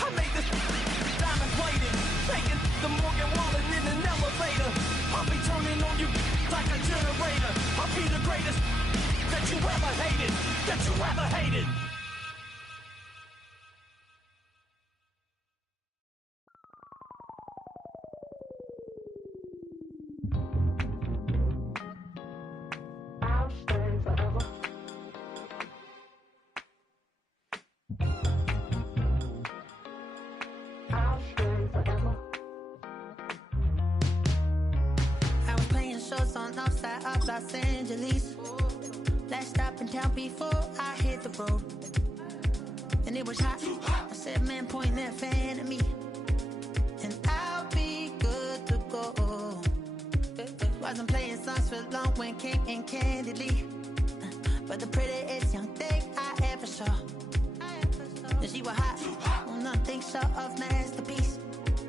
I made this diamond plated, taking the Morgan Wallen in an elevator. I'll be turning on you like a generator. I'll be the greatest that you ever hated, that you ever hated. Los Angeles. Last stop in town before I hit the road. And it was hot. I said, man, point that fan at me, and I'll be good to go. Wasn't playing songs for long when came in candidly, but the prettiest young thing I ever saw. And she was hot. Nothing short of masterpiece.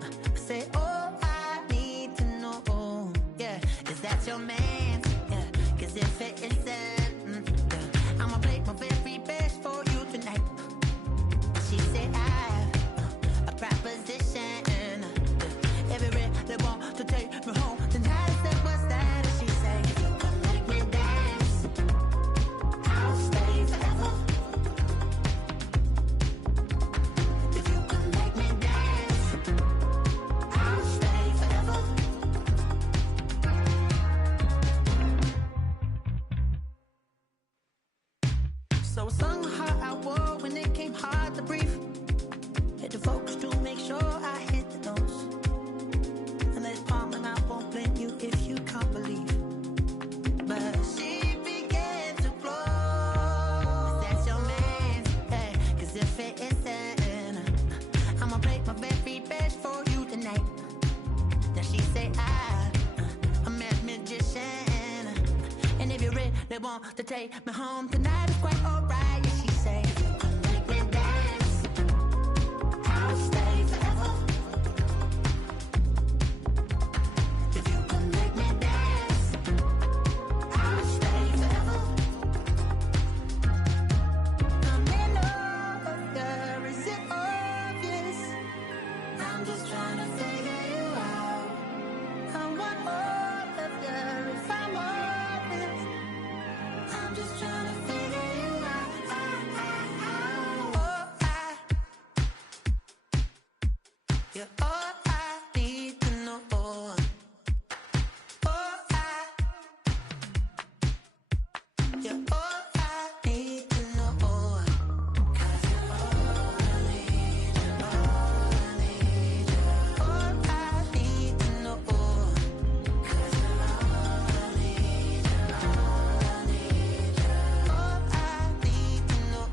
I said, oh, I need to know, yeah, is that your man? Cause if it isn't, I'ma play my very best for you tonight. She said I have a proposition. Every really want to take me home tonight. I said, what's that? And she said, if you can make me dance, I'll stay forever. If you can make me dance, I'll stay forever. So I sung how I wore when it came hard to breathe. Had to focus to make sure I hit the notes. And there's palm and I won't blame you if you can't believe. But she began to flow. That's your man, hey, cause if it isn't, I'ma play my very best for you tonight. Now she say I'm a magician, and if you really want to take me home tonight, it's quite alright. Yeah, she say, if you can make me dance, I'll stay forever. If you can make me dance, I'll stay forever. I'm in love, girl, is it obvious? I'm just trying to figure you out. I want all of you if I'm honest. I'm just trying to figure you out. You're all I need to know. You're all I need to know. 'Cause you're all I need, you're all I need, you're all I need to know. 'Cause you're all I need, you're all I need, you're all I need to know.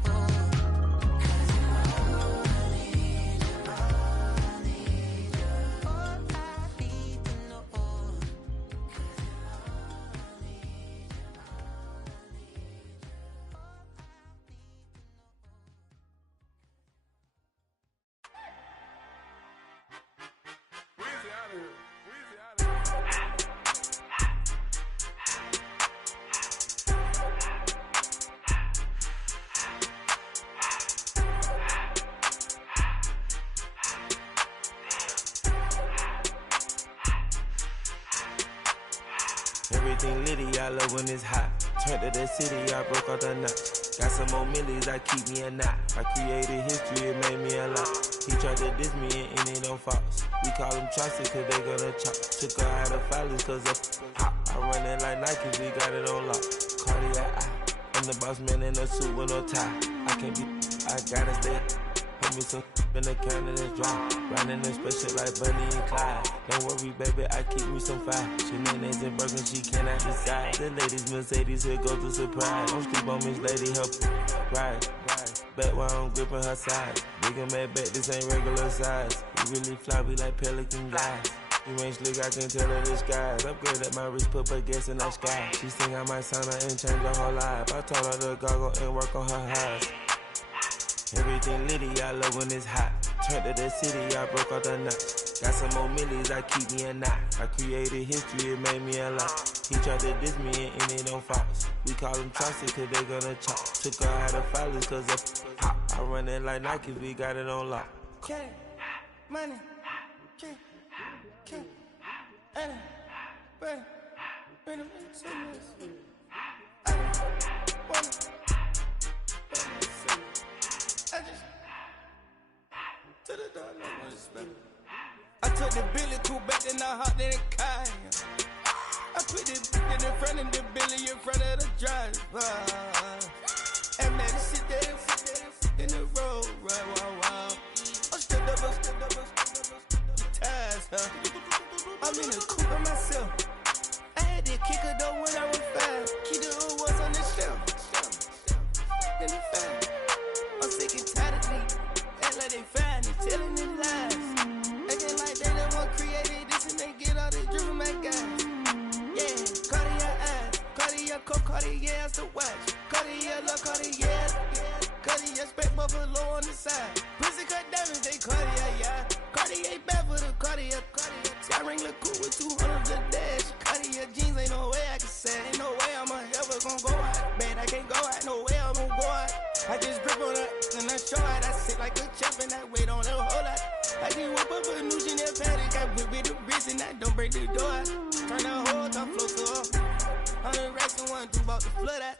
'Cause you're all I need, you're all I need, you're all I need to know. 'Cause you're all I need, you're all I Everything litty, I love when it's hot. Turned to the city, I broke out the notch. Got some more millies, I keep me a knot. I created history, it made me a lot. He tried to diss me and it don't false. We call them Chaucer cause they gonna chop. Took her out of filers cause of hot. I run it like Nike, we got it on lock. Cardiac eye, I'm the boss man in a suit with no tie. I can't be, I gotta stay. Put me some in the can of this dry. Riding in special like Bunny and Clyde. Don't worry, baby, I keep me some fire. She names and Birkin, she cannot decide. The ladies Mercedes, here goes the surprise. Don't sleep on Miss Lady, help ride. Back while I'm gripping her side. Big and mad back, this ain't regular size. We really fly, we like Pelican guys. You ain't slick, I can tell her the skies. Upgrade at my wrist, put her gas in the sky. She think I might sign her and change her whole life. I told her to goggle and work on her highs. Everything litty, I love when it's hot. Turned to the city, I broke out the notch. Got some more millies, I keep me a knot. I created history, it made me a lot. He tried to diss me and it don't false. We call them Chaucer cause they gonna chop. Took her out of filers cause of hot. I run it like Nike, we got it on lock. Cash, money, cash, money, money, money, I took the Billy cool back and I hopped in the car. I put the in front of the Billy in front of the driver. And man, sit there in the road, right, wow. I'm still double, ties, huh? I'm in the coupe by myself. I had to kick her though when I was 5. Keep the old ones on the shelf. In the five. I'm sick and tired of me. Act like they find it, telling them lies. Acting like they the one created this and they get all this drip from my guys. Yeah, Cartier eyes, Cartier coat, Cartier ass to watch. Cartier look, Cartier, Cartier spec buffalo on the side. Pussy cut diamonds, they Cartier, yeah. Cartier bad for the Cartier. Sky ring look cool with 200 the dash. Cartier jeans, ain't no way I can say. Ain't no way I'm ever gonna go out. Man, I can't go out, no way I'm gonna go out. I just grip on her and I show out. I sit like a champ and I wait on her whole lot. I just whip up a new Chanel paddock. I whip with the wrist and I don't break the door out. Turn the whole top floor to her. 100 racks and 1 2 about to flood out.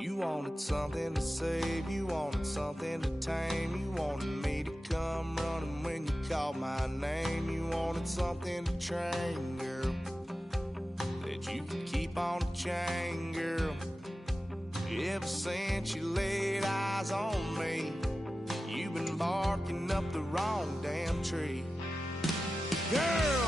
You wanted something to save, you wanted something to tame. You wanted me to come running when you called my name. You wanted something to train, girl, that you could keep on the chain, girl. Ever since you laid eyes on me, you've been barking up the wrong damn tree. Girl,